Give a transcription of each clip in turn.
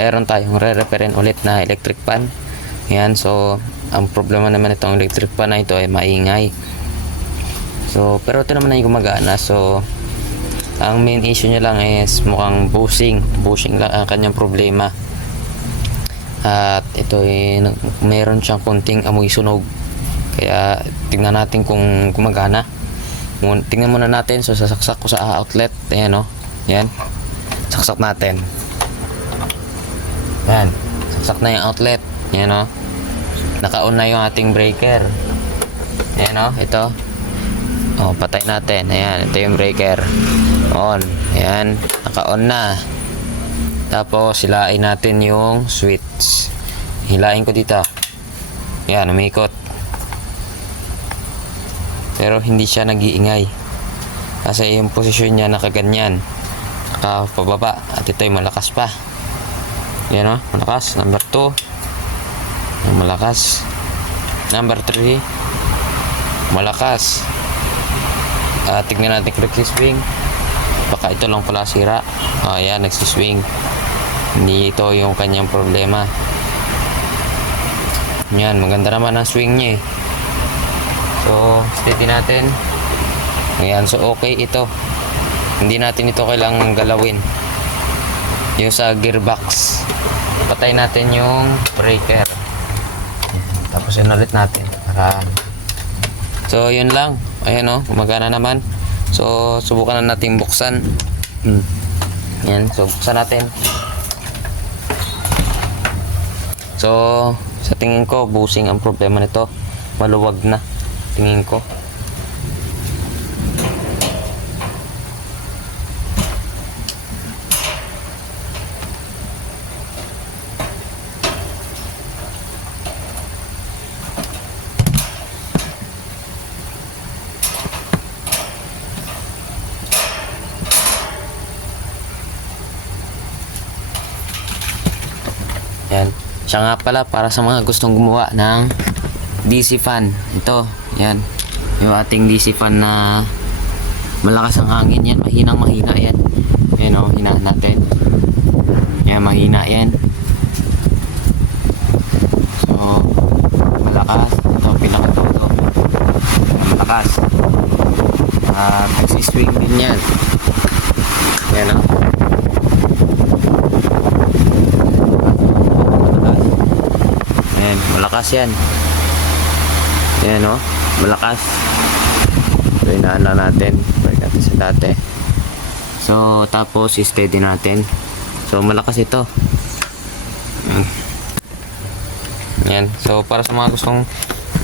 meron tayong re-referin ulit na electric fan. Yan, so ang problema naman itong electric fan na ito ay maingay. So pero ito naman ay gumagana. So ang main issue niya lang is mukhang bushing lang ang kanyang problema. At ito ay meron siyang konting amoy sunog. Kaya tingnan natin kung gumagana. Tingnan muna natin. So sasaksak ko sa outlet. Ayan o. Yan. Saksak natin. Yan. Saksak na yung outlet. Yan o. Naka-on na yung ating breaker. Ayan o. Ito. O, patay natin. Ayan. Ito yung breaker. On. Ayan. Naka-on na. Tapos hilain natin yung switch. Hilain ko dito. Ayan. Umikot. Pero hindi siya nag-iingay. Kasi yung posisyon niya nakaganyan. Nakapababa. At ito yung malakas pa. Ayan o. Malakas. Number 2. Yung malakas. Number 3. Malakas. Tignan natin kung nagsiswing. Baka ito lang pala sira. Ayan, nagsiswing. Hindi ito yung kanyang problema. Yan, maganda naman ang swing niya eh. So, steady natin. Ayan, so okay ito. Hindi natin ito kailangang galawin. Yung sa gearbox. Patay natin yung breaker. Tapos yun ulit natin. So, yun lang. Ayan o, gumagana naman. So, subukan na natin buksan. Yan, so buksan natin. So, sa tingin ko, bushing ang problema nito. Maluwag na, tingin ko. Yan. Siya nga pala para sa mga gustong gumawa ng DC fan. Ito, yan. Yung ating DC fan na malakas ang hangin yan. Mahina yan. Yan o, hinaan natin. Yan, mahina yan. So, malakas. Ito, pinakatuto. Malakas. Nagsiswing din yan. Yan o. Malakas yan. Yan o. Malakas. So, inaan lang natin. Balik natin sa dati. So, tapos steady natin. So, malakas ito. Yan. So, para sa mga gustong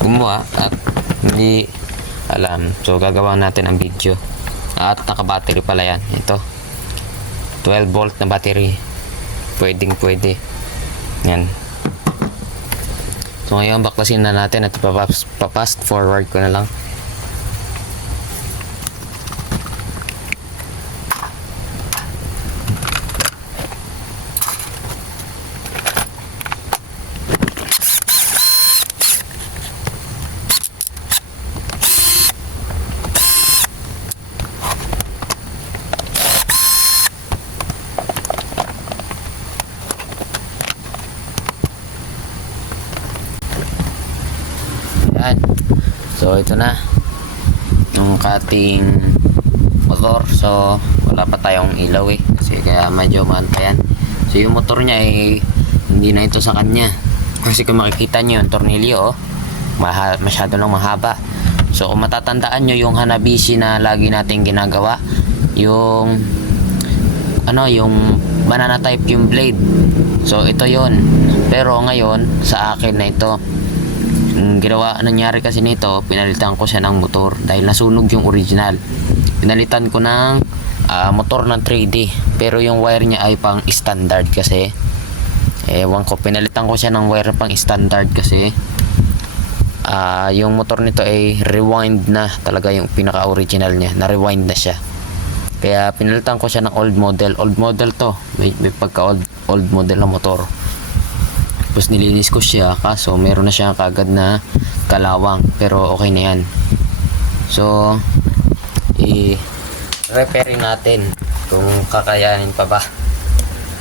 gumawa at hindi alam. So, gagawa natin ang video. At naka-battery pala yan. Ito. 12 volt na battery. Pwede. Yan. So ngayon baklasin na natin at pa-fast forward ko na lang. So ito na yung ating motor. So wala pa tayong ilaw eh, kasi kaya medyo mahal pa yan. So yung motor niya ay hindi na ito sa kanya, kasi kung makikita nyo yung tornilyo masyado lang mahaba. So kung matatandaan nyo yung Hanabishi na lagi nating ginagawa, yung yung banana type yung blade. So ito yon. Pero ngayon sa akin na ito, nangyari kasi nito, pinalitan ko siya ng motor dahil nasunog yung original. Pinalitan ko ng motor ng 3D, pero yung wire niya ay pang standard kasi. Ewan ko, pinalitan ko siya ng wire pang standard kasi yung motor nito ay rewind na talaga, yung pinaka original niya, na rewind na siya. Kaya pinalitan ko siya ng old model to, may pagka old model na motor. Tapos nilinis ko siya, kaso meron na siya kagad na kalawang, pero okay na yan. So i-repairing natin kung kakayanin pa ba.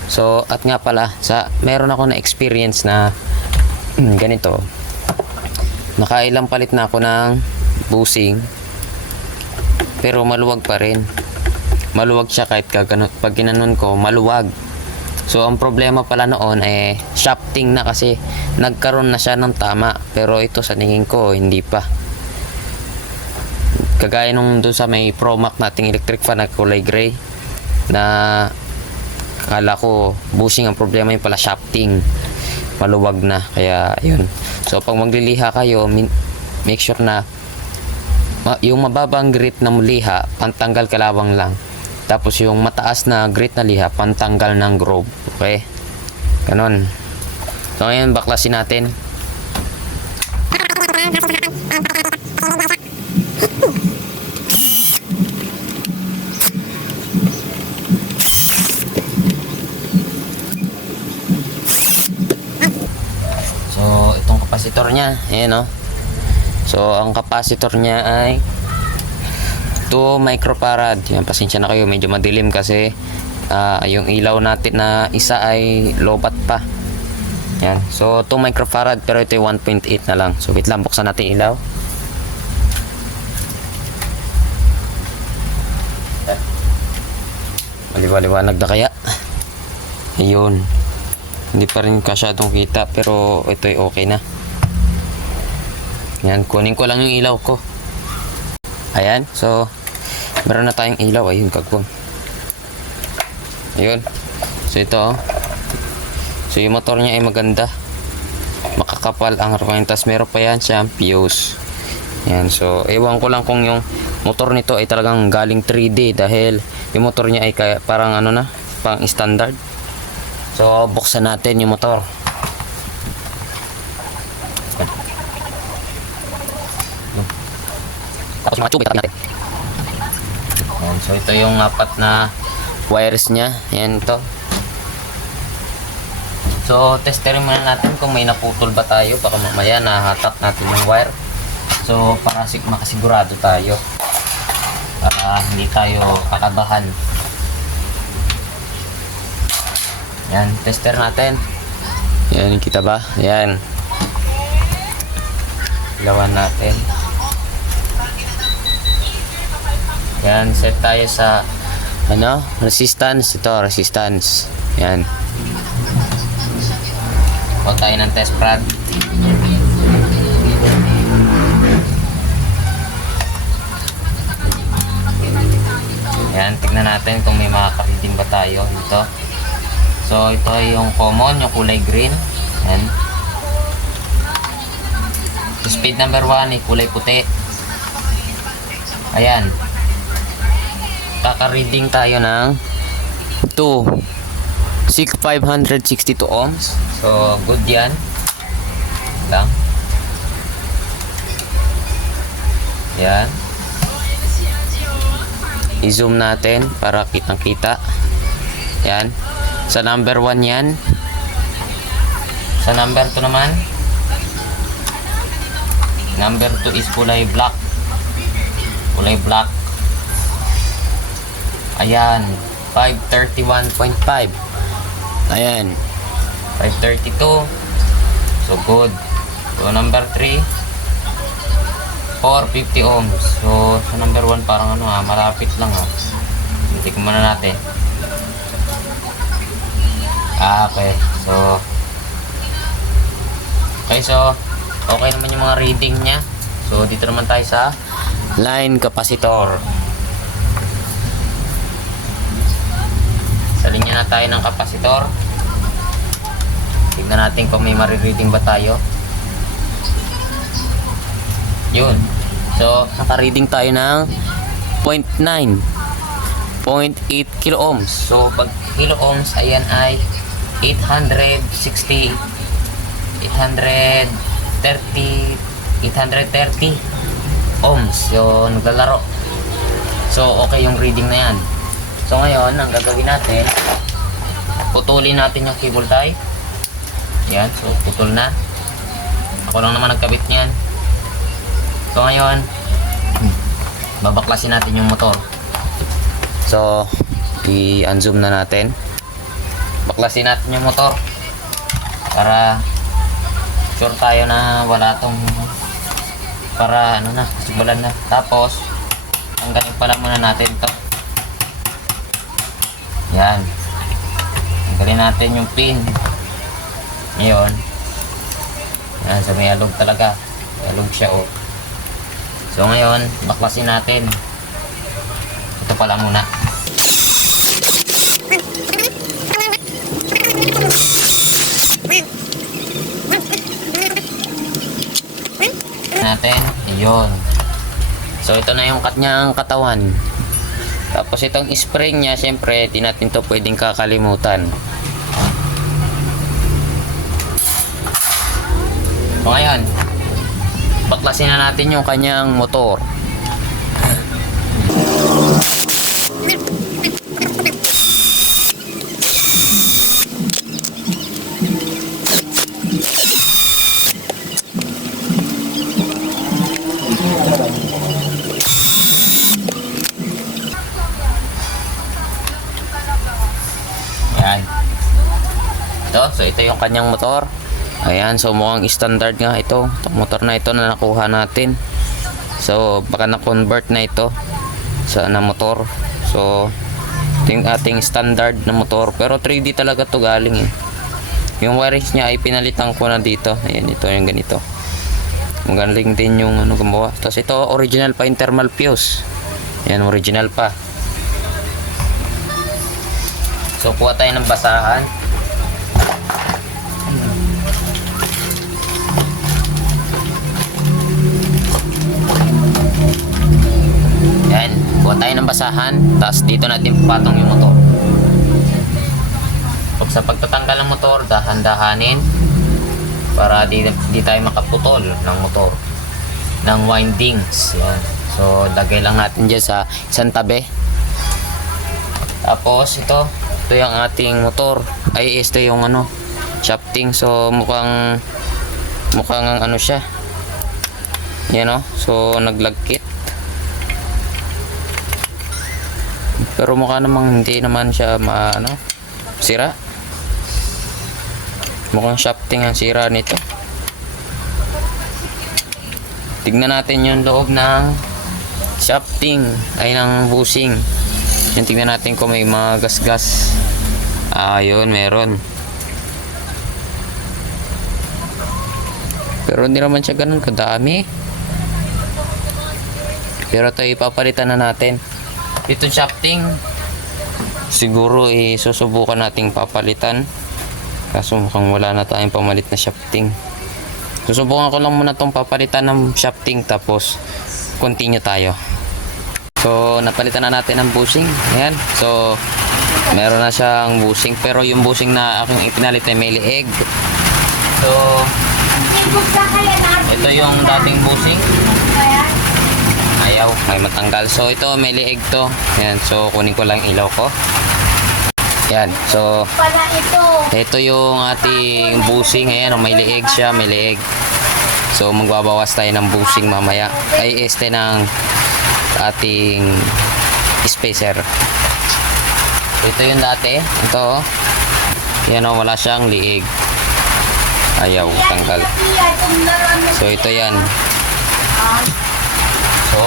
So, at nga pala, meron ako na experience na ganito. Nakailang palit na ako ng busing, pero maluwag pa rin. Maluwag siya kahit pag ginanon ko, maluwag. So, ang problema pala noon shafting na, kasi nagkaroon na siya ng tama. Pero ito sa tingin ko, hindi pa. Kagaya nung doon sa may Promac nating electric fan na kulay gray, na akala ko bushing ang problema, yung pala shafting, maluwag na. Kaya yun, so pag magliliha kayo, make sure na yung mababang grit na liha, pantanggal kalawang lang, tapos yung mataas na grit na liha, pantanggal ng groove. Okay, ganon. So ngayon baklasin natin. Kapasitor niya, ayan o. So, ang kapasitor niya ay 2 microfarad. Yan, pasensya na kayo, medyo madilim kasi yung ilaw natin na isa ay lobat pa. Yan, so 2 microfarad, pero ito ay 1.8 na lang. So, wait lang, buksan natin ilaw. Maliwanag na kaya? Ayun. Hindi pa rin kasyadong kita, pero ito ay okay na. Yan, kunin ko lang yung ilaw ko. Ayan, so meron na tayong ilaw. Ayun, kagwang. Ayun. So ito, so yung motor niya ay maganda, makakapal ang ruedas. Meron pa yan siyang fuse. Yan, so ewan ko lang kung yung motor nito ay talagang galing 3D, dahil yung motor niya ay parang ano na, pang standard. So buksan natin yung motor. Tapos mga tubig natin. Yan, so ito yung 4 na wires niya. Yan ito. So testerin muna natin kung may naputol ba tayo. Baka mamaya nahatak natin yung wire. So para makasigurado tayo, para hindi tayo kakabahan. Yan, tester natin. Yan, kita ba? Yan. Ilawan natin. Yan, set tayo sa resistance. Ito, resistance. Yan. Huwag tayo ng test prod. Yan, tignan natin kung may makaka-reading ba tayo dito. So, ito ay yung common, yung kulay green. Yan. Speed number 1 ay kulay puti. Ayan. Kaka-reading tayo ng 562 ohms. So, good yan. Lang. Yan. I-zoom natin para kitang-kita. Yan. Sa number 1 yan. Sa number 2 naman, number 2 is kulay black. Kulay black. Ayan, 531.5. Ayan, 532. So good. So number 3, 450 ohms. So sa number 1 parang malapit lang Tingnan muna natin. Okay. So okay naman yung mga reading niya. So dito naman tayo sa line capacitor. Sa linya na tayo ng kapasitor. Tignan natin kung may marireading ba tayo. Yun. So, naka-reading tayo ng 0.9, 0.8 kilo ohms. So, pag kilo ohms, ayan ay 830 ohms. So, naglalaro. So, okay yung reading na yan. So ngayon, ang gagawin natin, putulin natin yung cable tie. Yan, so putol na. Ako lang naman nagkabit niyan. So ngayon, babaklasin natin yung motor. So, i-unzoom na natin. baklasin natin yung motor para sure tayo na wala tong para ano na, simulan na. Tapos tanggalin pala muna natin to. Yan, tanggalin natin yung pin ngayon. Yan, sa may alog talaga, may alog siya oh. So ngayon baklasin natin ito pala muna. Natin, iyon. So ito na yung kanyang katawan. Tapos itong spring niya, syempre di natin to pwedeng kakalimutan. So ngayon, baklasin na natin yung kanyang motor. Ayan. So ito yung kanyang motor. Ayan, so mukhang standard nga ito. Itong motor na ito na nakuha natin. So baka na-convert na ito sa na motor. So ito yung ating standard na motor. Pero 3D talaga to galing eh. Yung wirings niya ay pinalitan ko na dito. Ayan, ito yung ganito. Magaling din yung ano gumawa. Tapos ito original pa yung thermal fuse. Ayan, original pa. So kuha tayo ng basahan. Yan, kuha tayo ng basahan. Tapos dito natin patong yung motor. Pag sa pagtatanggal ng motor, dahan-dahanin para di tayo makaputol ng motor ng windings. Yan. So lagay lang natin dyan sa isang tabi. Tapos ito yung ating motor. Ay ito yung ano, shafting. So mukhang ano siya. Yan o. So naglagkit. Pero mukha namang hindi naman siya sira. Mukhang shafting ang sira nito. Tignan natin yung loob ng shafting ay ng bushing. Yung tignan natin kung may mga gas-gas. Ayun, meron. Pero hindi naman siya ganun kadami. Pero ito ipapalitan na natin. Itong shafting siguro susubukan nating papalitan. Kaso mukhang wala na tayong pamalit na shafting. Susubukan ko lang muna itong papalitan ng shafting. Tapos continue tayo. So napalitan na natin ang bushing. Ayan. So meron na siyang bushing. Pero yung bushing na aking ipinalit ay may liig. So ito yung dating bushing. Ayaw, may matanggal. So ito may liig to. Ayan. So kunin ko lang ilaw ko. Yan. So ito yung ating bushing. Ayan, may liig siya, may liig. So magbabawas tayo ng bushing mamaya. Ay ng ating spacer. Ito yung dati. Ito. Yan o, wala siyang liig. Ayaw, tanggal. So ito yan. So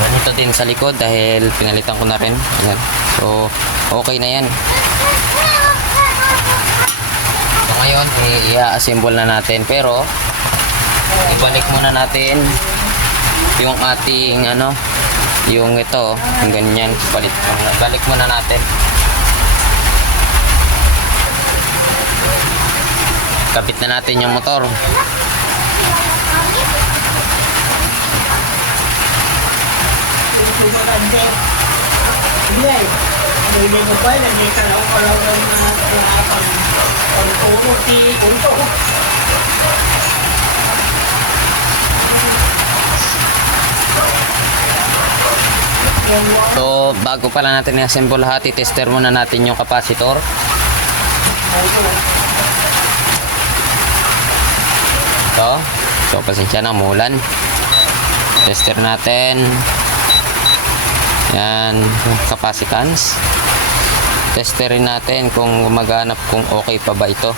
ganito din sa likod dahil pinalitan ko na rin. Ayan. So okay na yan. So ngayon i-assemble na natin, pero ibalik muna natin yung ating yung ito, yung ganyan, balik muna natin. Kapit na natin yung motor. So bago pala natin i-assemble lahat, i-tester muna natin yung capacitor. So pasensya na, umulan. Tester natin yan, capacitance. testerin natin kung gumaganap, kung okay pa ba ito.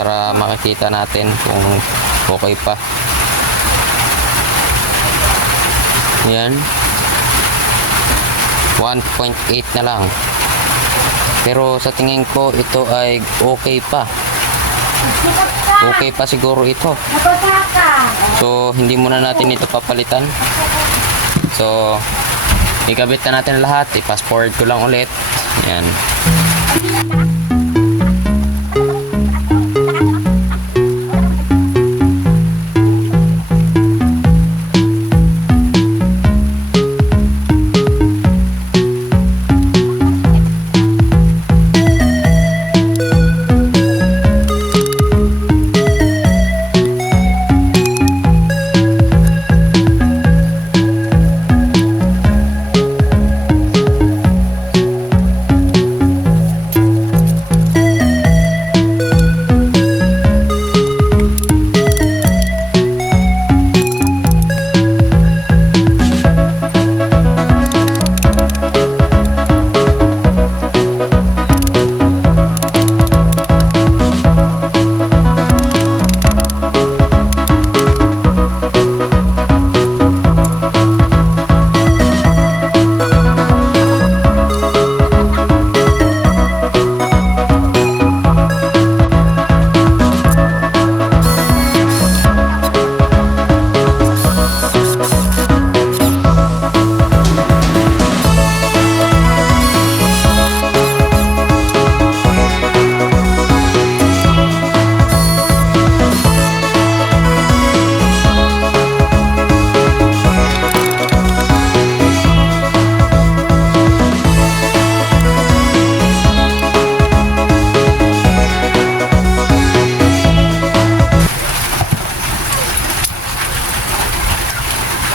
Para makikita natin kung okay pa. Yan. 1.8 na lang. Pero sa tingin ko ito ay okay pa. Okay pa siguro ito. So hindi muna natin ito papalitan. So ikabit na natin lahat. I-fast forward ko lang ulit. Yan.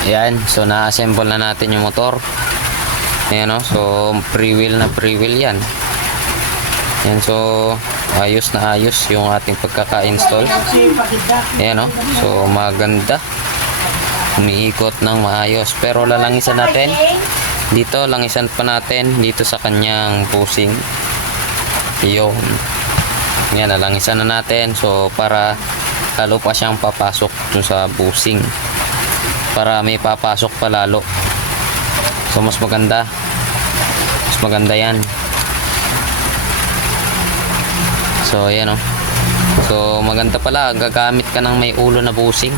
Ayan, so na-assemble na natin yung motor. Ayan o, so pre-wheel yan. Ayan, so ayos na ayos yung ating pagkaka-install. Ayan o, so maganda. Umiikot ng maayos. Pero lalangisan natin dito, langisan pa natin dito sa kanyang pusing. Yun. Ayan, lalangisan na natin. So para lalo pa siyang papasok dun sa pusing. Para may papasok pa lalo. So mas maganda yan. So ayan o. So maganda pala, gagamit ka ng may ulo na busing.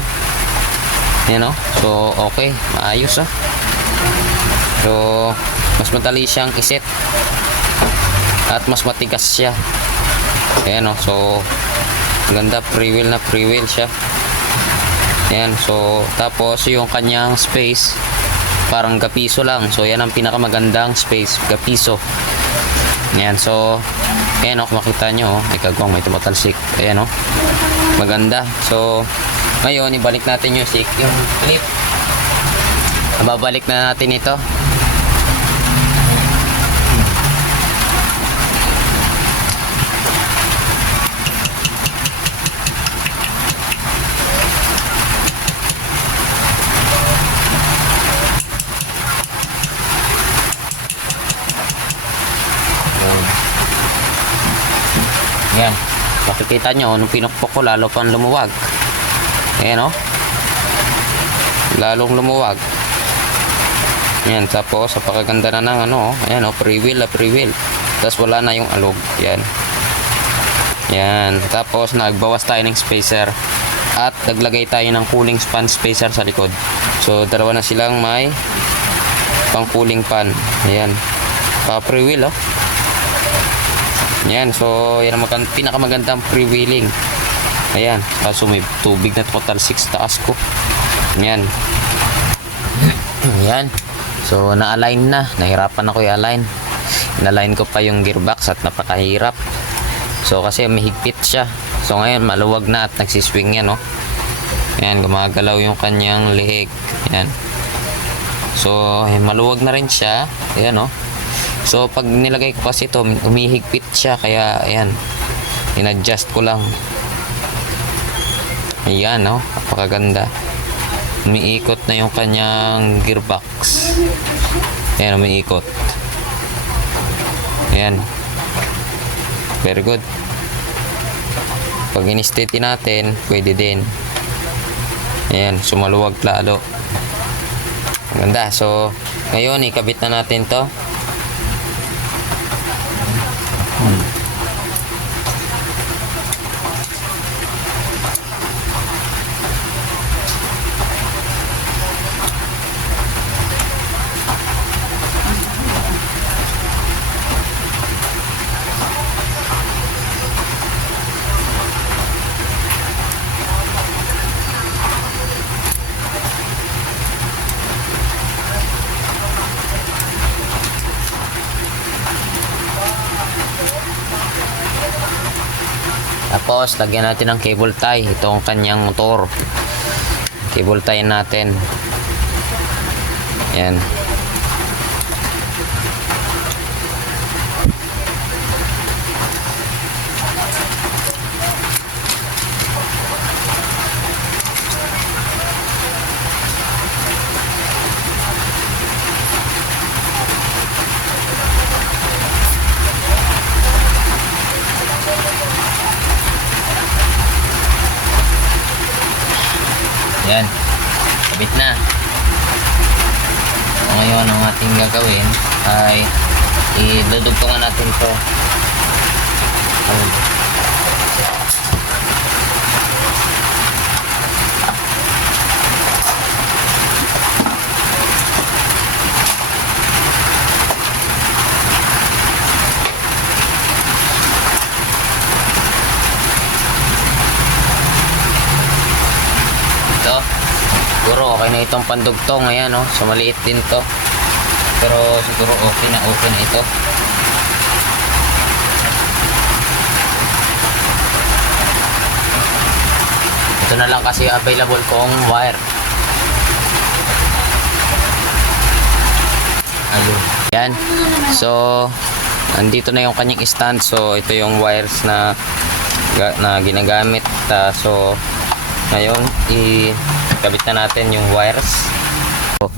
Ayan o. So okay, maayos o. So mas madali siyang iset at mas matigas siya. Ayan o. So maganda, pre-wheel na pre-wheel siya. Ayan, so tapos yung kanyang space parang gapiso lang. So yan ang pinakamagandang space, gapiso. Ayan, so ayan o, makita nyo, may kagwang, may tumatalsik. Ayan o, maganda. So ngayon ibalik natin yung clip. Babalik na natin ito. Ayan, makikita nyo nung pinukpok ko lalo pang lumuwag. Ayan o, lalong lumuwag. Ayan, tapos napakaganda na ng ano. Ayan o, pre-wheel na pre-wheel. Tapos wala na yung alog. Ayan. Ayan, tapos nagbawas tayo ng spacer at naglagay tayo ng cooling fan spacer sa likod. So dalawa na silang may pang cooling fan. Ayan, pa pre-wheel o. Ayan, so yan ang pinakamagandang pre-wheeling. Ayan, kaso may tubig na total 6 taas ko. Ayan. Ayan, so na-align na. Nahirapan ako i-align. Na-align ko pa yung gearbox at napakahirap. So kasi may higpit siya. So ngayon maluwag na at nagsiswing yan, no? Ayan, gumagalaw yung kanyang leeg. Ayan. So maluwag na rin siya. Ayan, no? So pag nilagay ko kasi ito, umihigpit siya, kaya ayan, in-adjust ko lang. Ayan, no? Napakaganda. Umiikot na yung kanyang gearbox. Ayan, umiikot. Ayan. Very good. Pag in-steady natin, pwede din. Ayan, sumaluwag lalo. Maganda. So, ngayon, ikabit na natin to. Tapos, lagyan natin ng cable tie. Itong kanyang motor. Cable tie natin. Ayan. Yan. Kabit na. So, ngayon, ang ating gagawin ay idudugtungan natin to. Siguro okay na itong pandugtong. Ayan, no? So maliit din to, pero siguro okay na ito. Ito na lang kasi available kong wire. Ayun. Yan. So andito na yung kanyang stand. So ito yung wires na ginagamit. So ngayon ikabit na natin yung wires. So,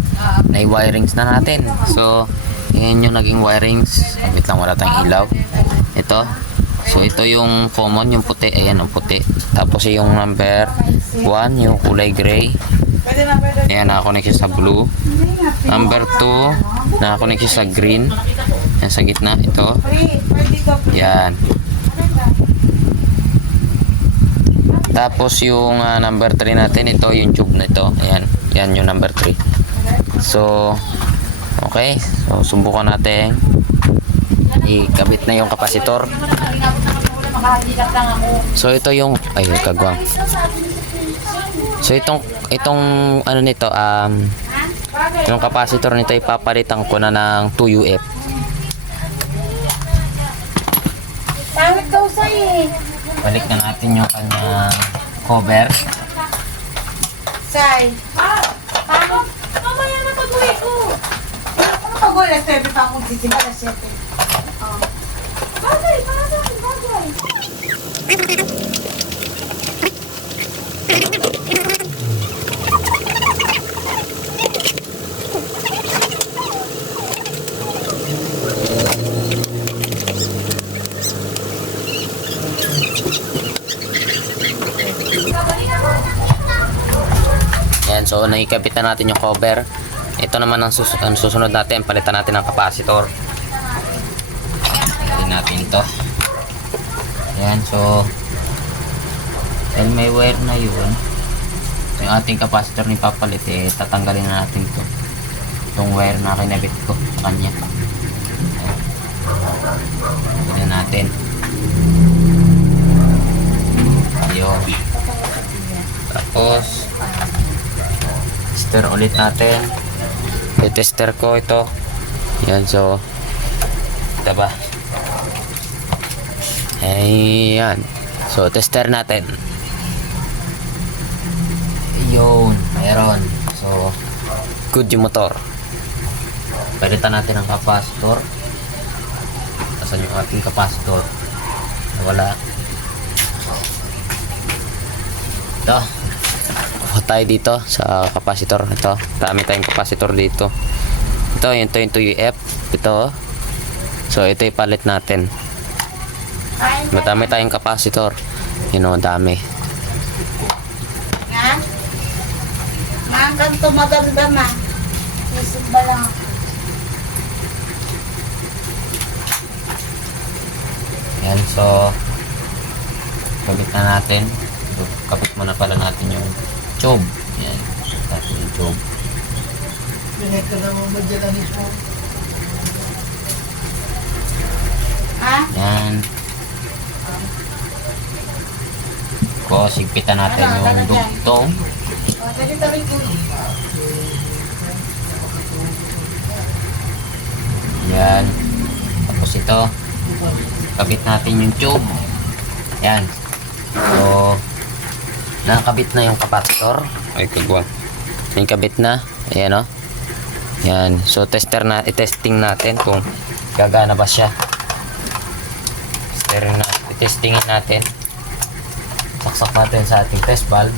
na-wirings na natin. So yan yung naging wirings. Wait lang, wala tayong ilaw. Ito. So ito yung common, yung puti. Ayan ang puti. Tapos yung number 1, yung kulay gray. Ayan, nakakonect siya sa blue. Number 2, nakakonect siya sa green. Ayan, sa gitna. Ito. Yan. Tapos yung number 3 natin, ito yung tube na ito. Ayan, yan yung number 3. So, okay. So, subukan natin. Ikabit na yung kapasitor. So, ito yung, ay, kagwang. So, itong ano nito, yung kapasitor nito, ipapalitan ko na ng 2UF. Pangit daw sa'yo eh. Balik na natin yung kanyang cover. Say. Pangit. Mamaya na pag-uwi ko. Ano pag-uwi? Alas 7 pa akong titin. Alas 7. Bagay. Para sa akin. Bagay. Yan, so naikabit na natin yung cover. Ito naman ang susunod natin, palitan natin ng kapasitor. Palitan natin ito. Yan, so dahil may wire na yun, yung ating kapasitor ni papalit, tatanggalin na natin ito. Itong wire na kinabit ko sa kanya. Palitan natin. Ayun. Tapos tester ulit natin. I-tester ko ito. Yan, so ito ba? Ayan. So tester natin. Ayun, mayroon. So good yung motor. Palitan natin ang kapasitor. Asan yung ating kapasitor? Wala. Ito. Kuha tayo dito sa kapasitor. Ito. Marami tayong kapasitor dito. Ito yung 2UF. Ito. So ito ipalit natin. Kain ka Madami tayong capacitor. You know, dami. nga. Hanggang tumaganda na. Isip ba lang ako? Yan, so kabit na natin. Kapit muna pala natin yung tube. Yan, natin yung tube. Pinay ka naman madjalanis mo. Ha? Yan. Ko, sigpitan natin yung dugtong. O, pwede tabi ko. Yan. Tapos ito, kabit natin yung tube. Yan. So, nakabit na yung capacitor. Ay, kagwang. Yung kabit na. Ayan o. Yan. So, i-testing natin kung gagana ba siya. I-testingin natin. Saksak natin sa ating test valve.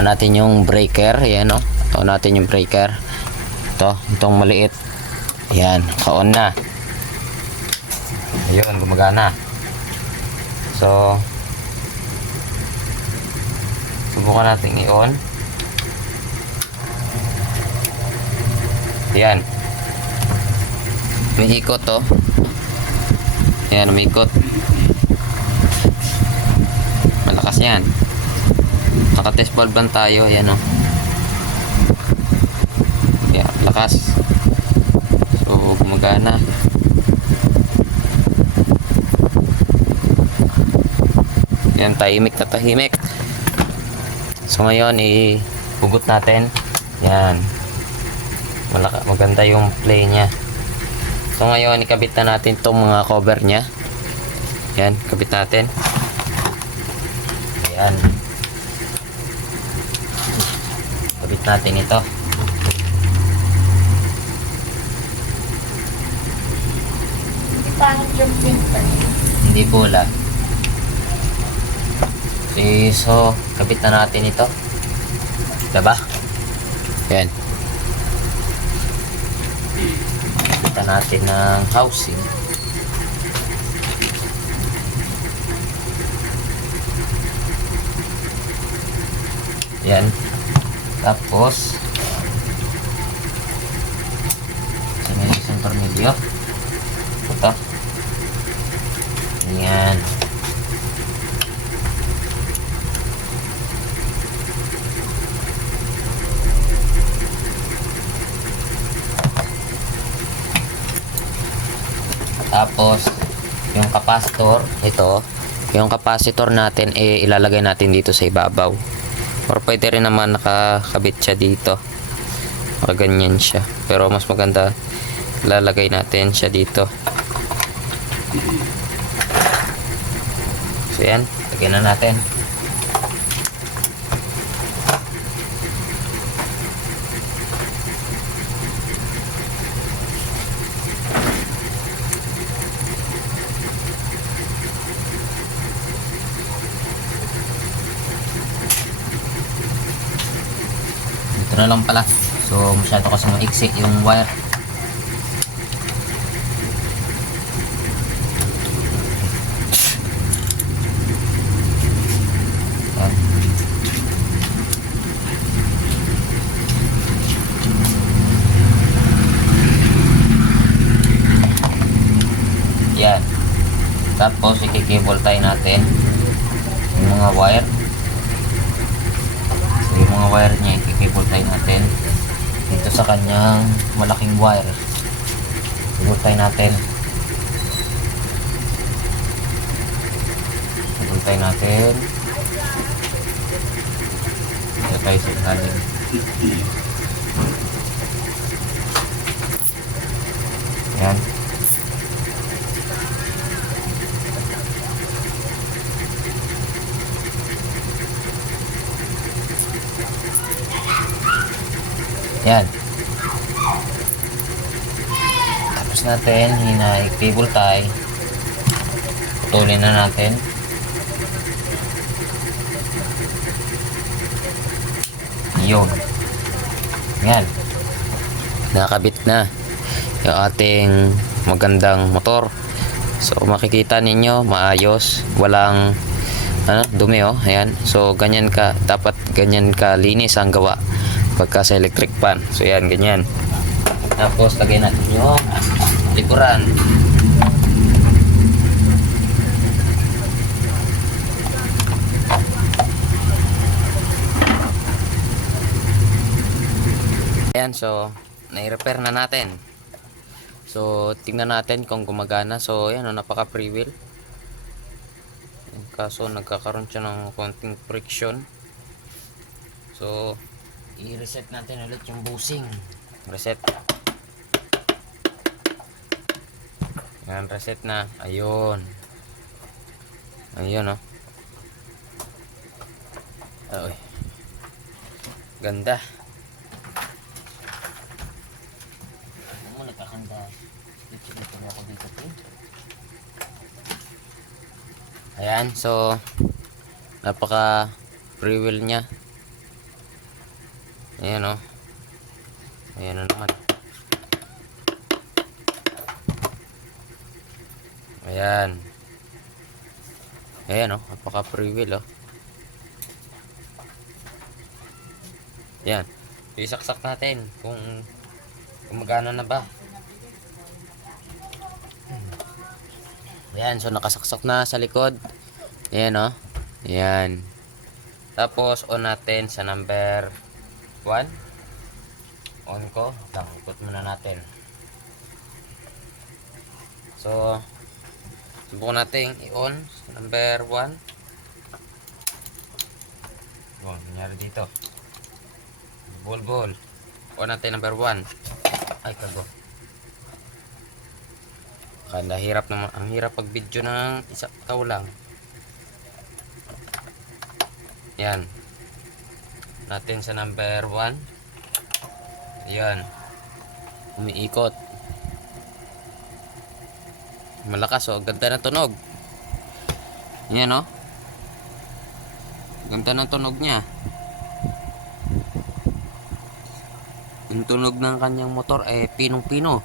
On natin yung breaker. Ayan o. On natin yung breaker. Itong maliit. Ayan. Ka-on na. Ayun, gumagana. So, subukan natin i-on. Ayan. May ikot to. Ayan, umikot. Malakas yan. Naka-test valve lang tayo. Ayan o. Ayan, lakas. So, gumagana. Yan, tahimik na tahimik. So ngayon, ihugot natin. Yan. Maganda yung play niya. So ngayon, ikabit na natin itong mga cover niya. Yan, kabit natin. Yan. Kabit natin ito. Hindi pangit yung printer. Hindi pula. So, kabit na natin ito. Diba? Yan. Kabitan natin ng housing. Yan. Tapos, saan yung isang tornilyo? Ito. Yan. Tapos, yung capacitor, ito, yung capacitor natin, ilalagay natin dito sa ibabaw. Or pwede rin naman nakakabit siya dito. Ganyan siya. Pero mas maganda, ilalagay natin siya dito. So yan, lagyan na natin. Ito na lang pala. So masyado kasi maiksi yung wire. Yan. Yan. Tapos i-cable tie natin yung mga wire. So yung mga wire niya i-cable tie natin dito sa kanyang malaking wire. Cable tie natin. Cable tie natin. Dito tayo sa ilalim. Yan. Yan. Tapos natin, cable tie. Putulin na natin. Yun. Yan. Nakabit na yung ating magandang motor. So makikita ninyo maayos, walang dumi ayan. So ganyan ka, dapat ganyan ka linis ang gawa pagka sa electric pan. So yan, ganyan. Tapos lagay natin yung likuran. Ayan, so nai-repair na natin. So tingnan natin kung gumagana. So ayan, napaka pre-wheel. Kaso nagkakaroon siya ng konting friction. So i-reset natin ulit yung bushing. Reset. Ayan, reset na. Ayun. Ayun, Ay. Ganda. Nagkakanda. Dito ako dito. Ayan, so napaka free wheel niya. Ayan, ayan na naman. Ayan. Ayan, napaka free wheel, Ayan. Isaksak natin kung gumagana na ba. Ayan, so nakasaksak na sa likod. Ayan, Ayan. Tapos on natin sa number 1. On ko. Ikot muna natin. So subukan natin i-on sa number 1. Oh, nangyari dito. Bol. On natin number 1. Ay, kago. Kanda hirap naman, ang hirap pag video ng isa tao lang. Yan. Natin sa number 1. Yan. Umiikot. Malakas, ganda ng tunog. Yan, ganda ng tunog niya. Yung tunog ng kanyang motor pinong-pino.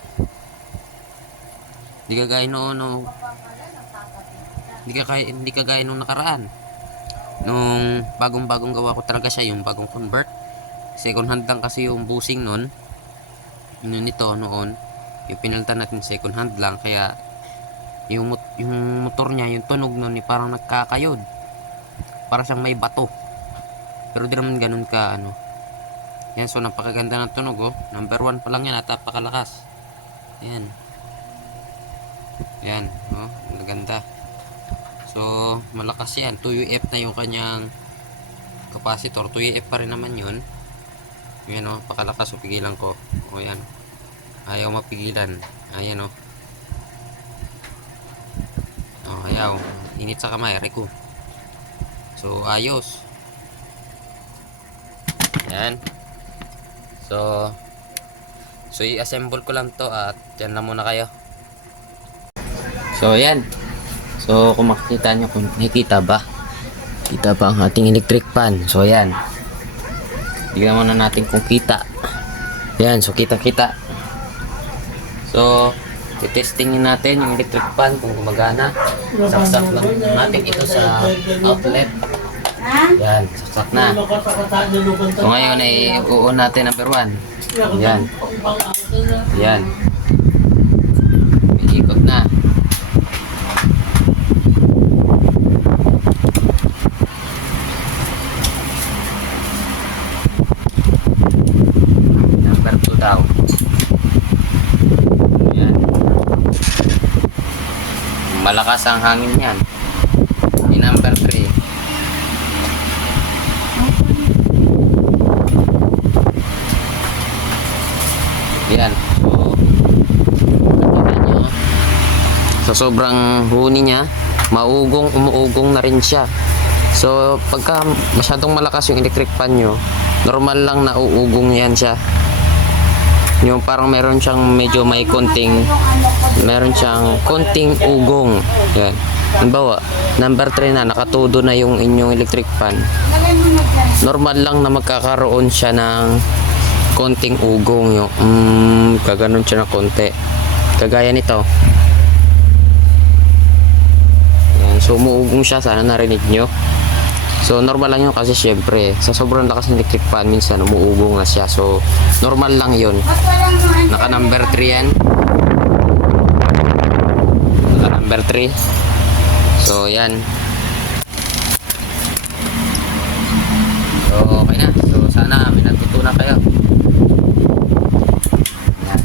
Hindi kagaya noon, hindi kagaya nung nakaraan. Nung bagong gawa ko talaga siya, yung bagong convert. Second hand lang kasi yung bushing noon. Nito noon, yung pinalitan natin second hand lang, kaya yung motor niya, yung tunog noon parang nagkakayod. Para siyang may bato. Pero di naman ganun ka Yan, so napakaganda ng tunog, Number 1 pa lang yan at napakalakas. Yan. Yan, maganda. So malakas yan. 2UF na yung kanyang capacitor. 2UF pa rin naman yun. Yan, pakalakas. Pigilan ko. Yan. Ayaw mapigilan. Ayan, ayaw. Init sa kamay. Reko. So ayos. Yan. So i-assemble ko lang to at yan na muna kayo. So ayan. So kung makikita nyo, kung nakikita ba, kita ba ang ating electric pan. So ayan, tignan muna natin kung kita. Ayan, so kita. So i-testingin natin yung electric pan kung gumagana. Saksak lang natin ito sa outlet. Ayan, saksak na. So ngayon ay uun natin number 1. Ayan. Ayan. Iikot na. Number 2 daw. Ayan. Malakas ang hangin yan. Yung number 3. Yan. So sobrang huni niya, umuugong na rin siya. So pagka masyadong malakas yung electric fan nyo, normal lang na uugong yan siya. Yung parang meron siyang medyo may konting ugong. Yan. Halimbawa, number 3 na, nakatudo na yung inyong electric fan. Normal lang na magkakaroon siya ng konting ugong, yung kaganon siya na konti. Kagaya nito. Yan, so umuugong siya, sana narinig nyo. So normal lang yun kasi syempre sa sobrang lakas ng electric fan minsan umuugong na siya. So normal lang yun. Ba't walang mga Naka number 3 yan. Naka number 3. So yan. So okay na. So sana may natutunan kayo. Yan.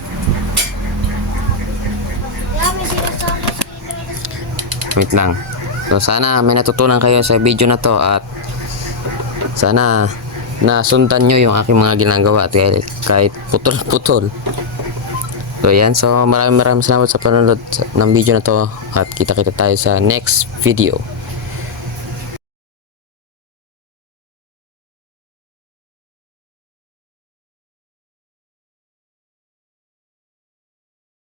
Wait lang. So sana may natutunan kayo sa video na to at sana nasundan nyo yung aking mga ginagawa at kahit putol-putol. So yan. So maraming salamat sa panonood ng video na to at kita-kita tayo sa next video.